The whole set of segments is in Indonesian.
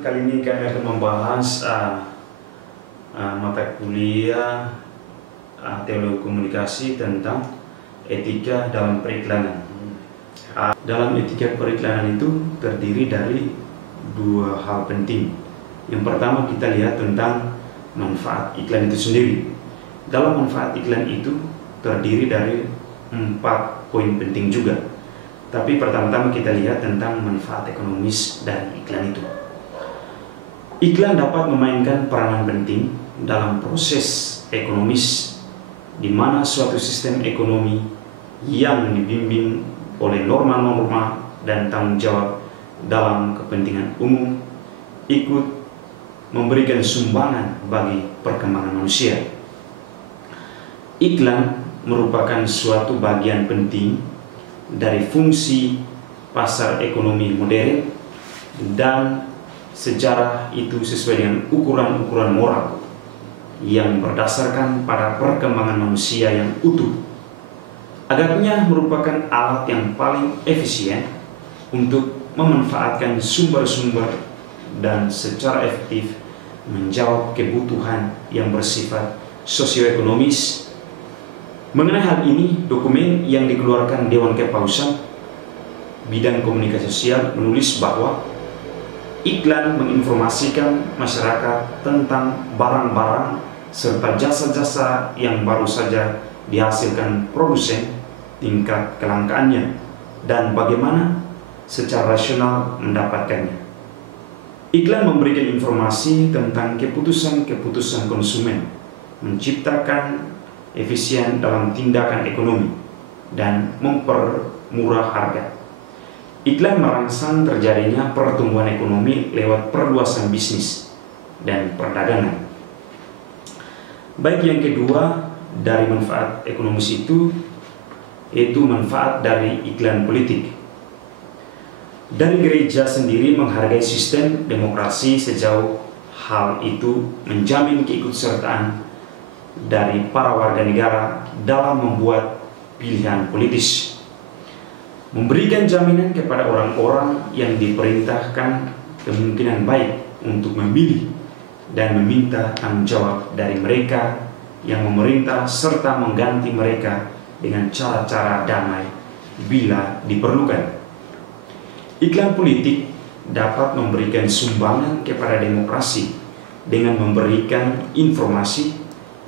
kali ini kami akan membahas mata kuliah Teologi Komunikasi tentang etika dalam periklanan. Dalam etika periklanan itu terdiri dari dua hal penting. Yang pertama kita lihat tentang manfaat iklan itu sendiri. Dalam manfaat iklan itu terdiri dari 4 poin penting juga. Tapi pertama-tama kita lihat tentang manfaat ekonomis dari iklan itu. Iklan dapat memainkan peranan penting dalam proses ekonomis di mana suatu sistem ekonomi yang dibimbing oleh norma-norma dan tanggung jawab dalam kepentingan umum ikut memberikan sumbangan bagi perkembangan manusia. Iklan merupakan suatu bagian penting dari fungsi pasar ekonomi modern dan sejarah itu sesuai dengan ukuran-ukuran moral yang berdasarkan pada perkembangan manusia yang utuh. Agaknya merupakan alat yang paling efisien untuk memanfaatkan sumber-sumber dan secara efektif menjawab kebutuhan yang bersifat sosioekonomis. Mengenai hal ini, dokumen yang dikeluarkan Dewan Kepausan Bidang Komunikasi Sosial menulis bahwa iklan menginformasikan masyarakat tentang barang-barang serta jasa-jasa yang baru saja dihasilkan produsen, tingkat kelangkaannya, dan bagaimana secara rasional mendapatkannya. Iklan memberikan informasi tentang keputusan-keputusan konsumen, menciptakan efisien dalam tindakan ekonomi, dan mempermurah harga. Iklan merangsang terjadinya pertumbuhan ekonomi lewat perluasan bisnis dan perdagangan. Baik, yang kedua dari manfaat ekonomis itu yaitu manfaat dari iklan politik. Dari gereja sendiri menghargai sistem demokrasi sejauh hal itu menjamin keikutsertaan dari para warga negara dalam membuat pilihan politis, memberikan jaminan kepada orang-orang yang diperintahkan kemungkinan baik untuk memilih dan meminta tanggung jawab dari mereka yang memerintah serta mengganti mereka dengan cara-cara damai bila diperlukan. Iklan politik dapat memberikan sumbangan kepada demokrasi dengan memberikan informasi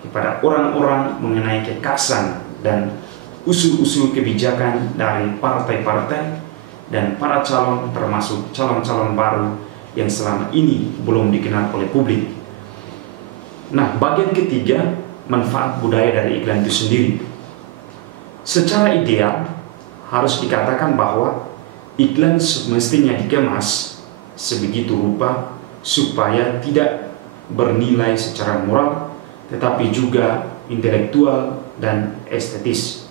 kepada orang-orang mengenai kekasan dan usul-usul kebijakan dari partai-partai dan para calon, termasuk calon-calon baru yang selama ini belum dikenal oleh publik. Nah, bagian ketiga, manfaat budaya dari iklan itu sendiri. Secara ideal, harus dikatakan bahwa iklan semestinya dikemas sebegitu rupa supaya tidak bernilai secara moral, tetapi juga intelektual dan estetis.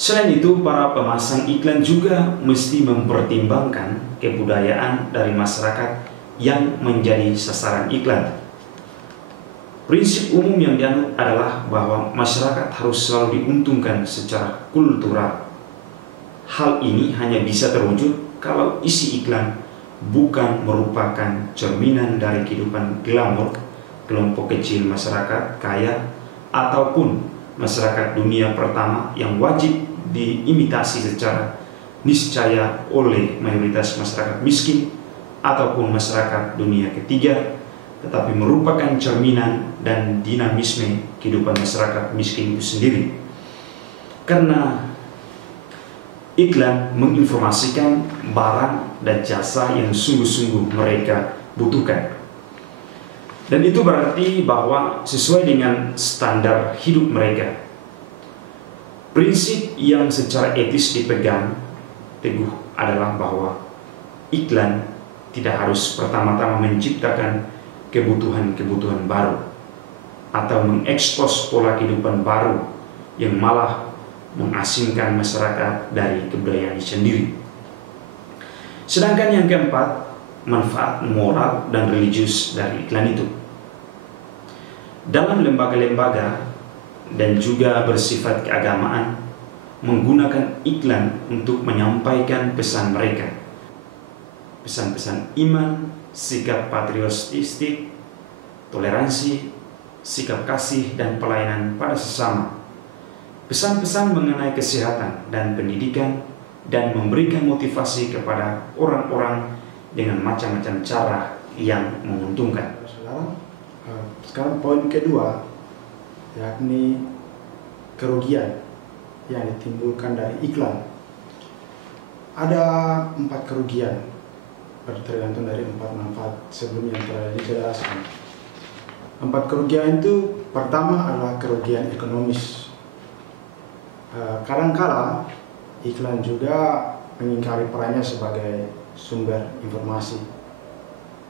Selain itu, para pemasang iklan juga mesti mempertimbangkan kebudayaan dari masyarakat yang menjadi sasaran iklan. Prinsip umum yang dianut adalah bahwa masyarakat harus selalu diuntungkan secara kultural. Hal ini hanya bisa terwujud kalau isi iklan bukan merupakan cerminan dari kehidupan glamor kelompok kecil masyarakat kaya ataupun masyarakat dunia pertama yang wajib diimitasi secara niscaya oleh mayoritas masyarakat miskin ataupun masyarakat dunia ketiga, tetapi merupakan cerminan dan dinamisme kehidupan masyarakat miskin itu sendiri. Karena iklan menginformasikan barang dan jasa yang sungguh-sungguh mereka butuhkan. Dan itu berarti bahwa sesuai dengan standar hidup mereka. Prinsip yang secara etis dipegang teguh adalah bahwa iklan tidak harus pertama-tama menciptakan kebutuhan-kebutuhan baru atau mengekspos pola kehidupan baru yang malah mengasingkan masyarakat dari kebudayaan sendiri. Sedangkan yang keempat, manfaat moral dan religius dari iklan itu. Dalam lembaga-lembaga dan juga bersifat keagamaan menggunakan iklan untuk menyampaikan pesan mereka. pesan-pesan iman, sikap patriotistik, toleransi, sikap kasih dan pelayanan pada sesama, pesan-pesan mengenai kesehatan dan pendidikan, dan memberikan motivasi kepada orang-orang dengan macam-macam cara yang menguntungkan. Saudara, sekarang poin kedua, yakni kerugian yang ditimbulkan dari iklan. Ada 4 kerugian, tergantung dari 4 manfaat sebelumnya yang telah dijelaskan. 4 kerugian itu, pertama adalah kerugian ekonomis. Kadangkala iklan juga mengingkari perannya sebagai sumber informasi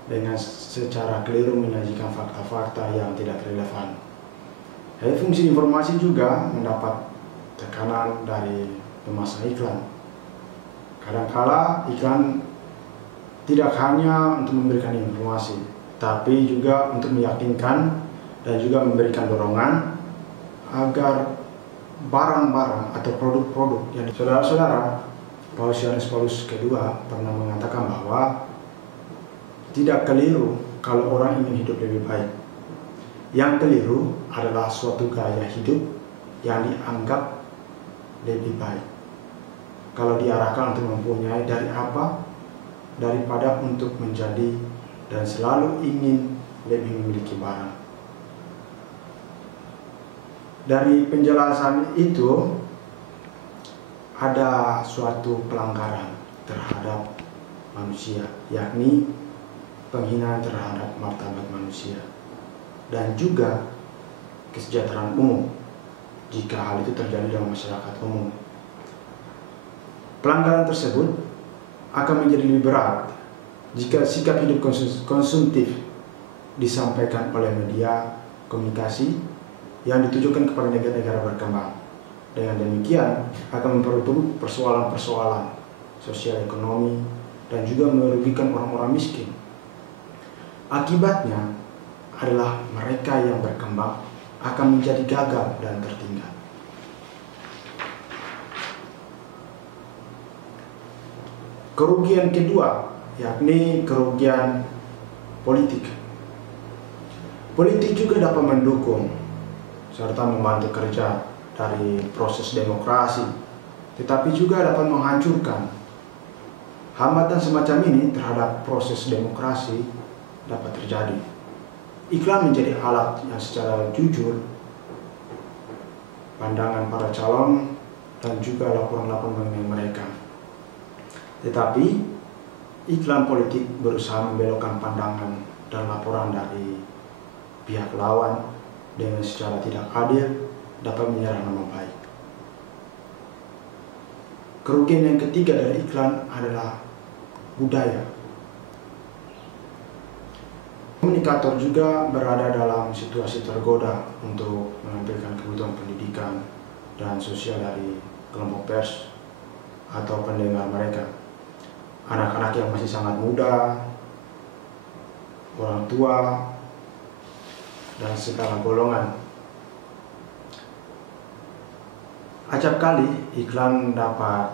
dengan secara keliru menyajikan fakta-fakta yang tidak relevan. Fungsi informasi juga mendapat tekanan dari pemasang iklan. Kadangkala iklan tidak hanya untuk memberikan informasi, tapi juga untuk meyakinkan dan juga memberikan dorongan agar barang-barang atau produk-produk yang saudara-saudara, Paus Yohanes Paulus kedua pernah mengatakan bahwa tidak keliru kalau orang ingin hidup lebih baik. Yang keliru adalah suatu gaya hidup yang dianggap lebih baik kalau diarahkan untuk mempunyai dari apa? Daripada untuk menjadi dan selalu ingin lebih memiliki barang. Dari penjelasan itu ada suatu pelanggaran terhadap manusia, yakni penghinaan terhadap martabat manusia dan juga kesejahteraan umum jika hal itu terjadi dalam masyarakat umum. Pelanggaran tersebut akan menjadi lebih berat jika sikap hidup konsumtif disampaikan oleh media komunikasi yang ditujukan kepada negara-negara berkembang. Dengan demikian akan memperburuk persoalan-persoalan sosial ekonomi dan juga merugikan orang-orang miskin. Akibatnya adalah mereka yang berkembang akan menjadi gagal dan tertinggal. Kerugian kedua, yakni kerugian politik. Politik juga dapat mendukung serta membantu kerja dari proses demokrasi, tetapi juga dapat menghancurkan. Hambatan semacam ini terhadap proses demokrasi dapat terjadi. Iklan menjadi alat yang secara jujur pandangan para calon dan juga laporan-laporan mengenai mereka. Tetapi iklan politik berusaha membelokkan pandangan dan laporan dari pihak lawan dengan secara tidak adil dapat menyerang nama baik. Kerugian yang ketiga dari iklan adalah budaya. Komunikator juga berada dalam situasi tergoda untuk menampilkan kebutuhan pendidikan dan sosial dari kelompok pers atau pendengar mereka. Anak-anak yang masih sangat muda, orang tua, dan segala golongan. Acap kali iklan dapat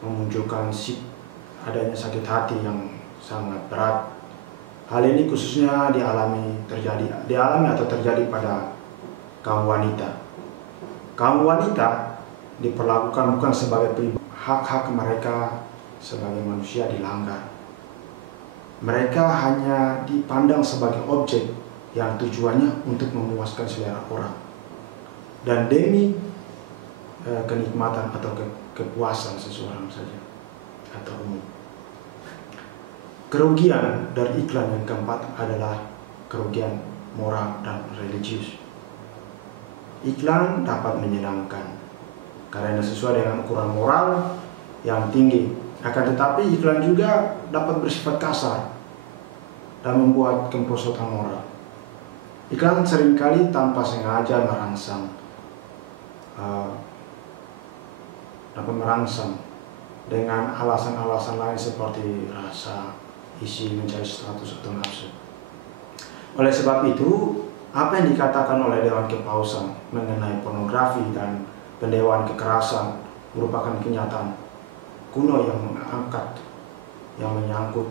memunculkan adanya sakit hati yang sangat berat. Hal ini khususnya dialami atau terjadi pada kaum wanita. Kaum wanita diperlakukan bukan sebagai pribadi, hak-hak mereka sebagai manusia dilanggar. Mereka hanya dipandang sebagai objek yang tujuannya untuk memuaskan selera orang dan demi kenikmatan atau kepuasan seseorang saja atau umum. Kerugian dari iklan yang keempat adalah kerugian moral dan religius. Iklan dapat menyenangkan karena sesuai dengan ukuran moral yang tinggi. Akan tetapi iklan juga dapat bersifat kasar dan membuat kemerosotan moral. Iklan seringkali tanpa sengaja merangsang dengan alasan-alasan lain seperti rasa, isi, mencari status atau nafsu. Oleh sebab itu, apa yang dikatakan oleh Dewan Kepausan mengenai pornografi dan pendewaan kekerasan merupakan kenyataan kuno yang mengangkat yang menyangkut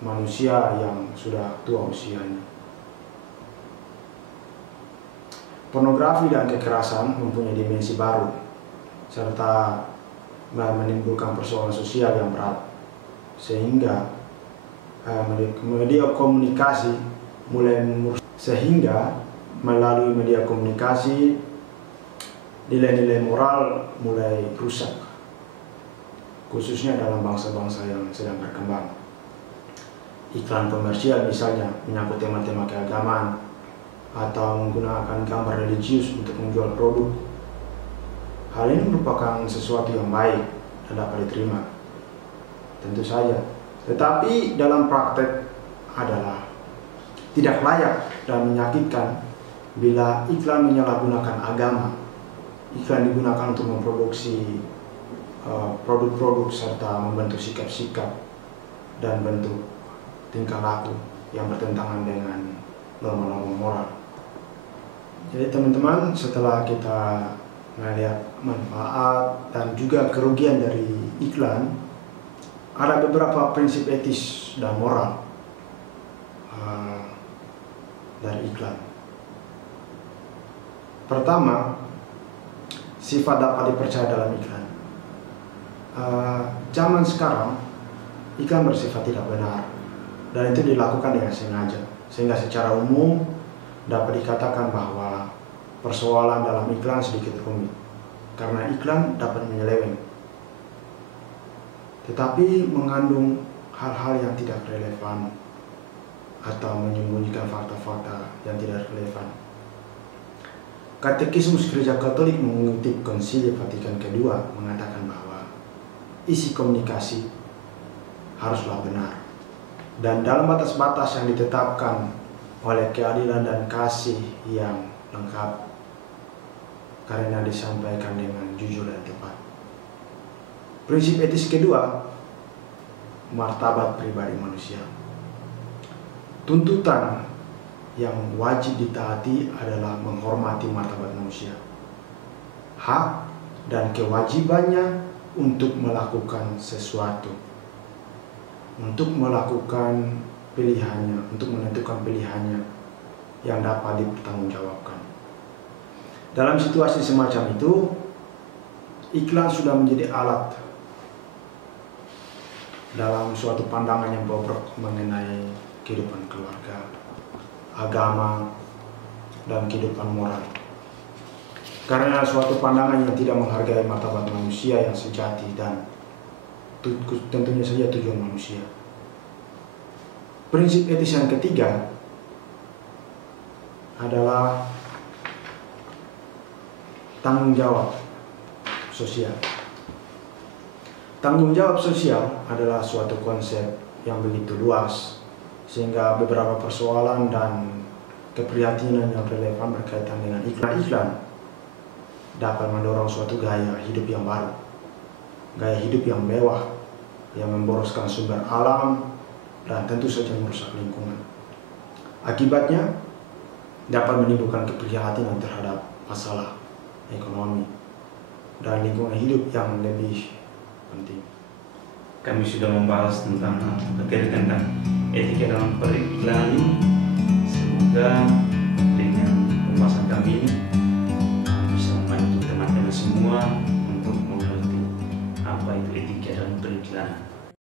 manusia yang sudah tua usianya. Pornografi dan kekerasan mempunyai dimensi baru serta menimbulkan persoalan sosial yang berat, sehingga media komunikasi melalui media komunikasi nilai-nilai moral mulai rusak, khususnya dalam bangsa-bangsa yang sedang berkembang. Iklan komersial misalnya menyangkut tema-tema keagamaan atau menggunakan gambar religius untuk menjual produk. Hal ini merupakan sesuatu yang baik dan dapat diterima, tentu saja. Tetapi dalam praktek adalah tidak layak dan menyakitkan bila iklan menyalahgunakan agama. Iklan digunakan untuk memproduksi produk-produk serta membentuk sikap-sikap dan bentuk tingkah laku yang bertentangan dengan norma-norma moral. Jadi teman-teman, setelah kita melihat manfaat dan juga kerugian dari iklan, ada beberapa prinsip etis dan moral dari iklan. Pertama, sifat dapat dipercaya dalam iklan. Zaman sekarang, iklan bersifat tidak benar dan itu dilakukan dengan sengaja, sehingga secara umum dapat dikatakan bahwa persoalan dalam iklan sedikit rumit karena iklan dapat menyeleweng, tetapi mengandung hal-hal yang tidak relevan atau menyembunyikan fakta-fakta yang tidak relevan. Katekismus Gereja Katolik mengutip Konsili Vatikan II mengatakan bahwa isi komunikasi haruslah benar dan dalam batas-batas yang ditetapkan oleh keadilan dan kasih yang lengkap, karena disampaikan dengan jujur dan tepat. Prinsip etis kedua, martabat pribadi manusia. Tuntutan yang wajib ditaati adalah menghormati martabat manusia, hak dan kewajibannya untuk melakukan sesuatu, untuk melakukan pilihannya, untuk menentukan pilihannya yang dapat dipertanggungjawabkan. Dalam situasi semacam itu, iklan sudah menjadi alat dalam suatu pandangan yang bobrok mengenai kehidupan keluarga, agama, dan kehidupan moral. Karena suatu pandangan yang tidak menghargai martabat manusia yang sejati dan tentunya saja tujuan manusia. Prinsip etis yang ketiga adalah tanggung jawab sosial. Tanggung jawab sosial adalah suatu konsep yang begitu luas sehingga beberapa persoalan dan keprihatinan yang relevan berkaitan dengan iklan dapat mendorong suatu gaya hidup yang baru, gaya hidup yang mewah, yang memboroskan sumber alam dan tentu saja merusak lingkungan. Akibatnya dapat menimbulkan keprihatinan terhadap masalah ekonomi dan lingkungan hidup yang lebih penting. Kami sudah membahas tentang etika dalam periklanan ini. Semoga dengan pembahasan kami ini bisa membantu teman-teman semua untuk mengerti apa itu etika dalam periklanan.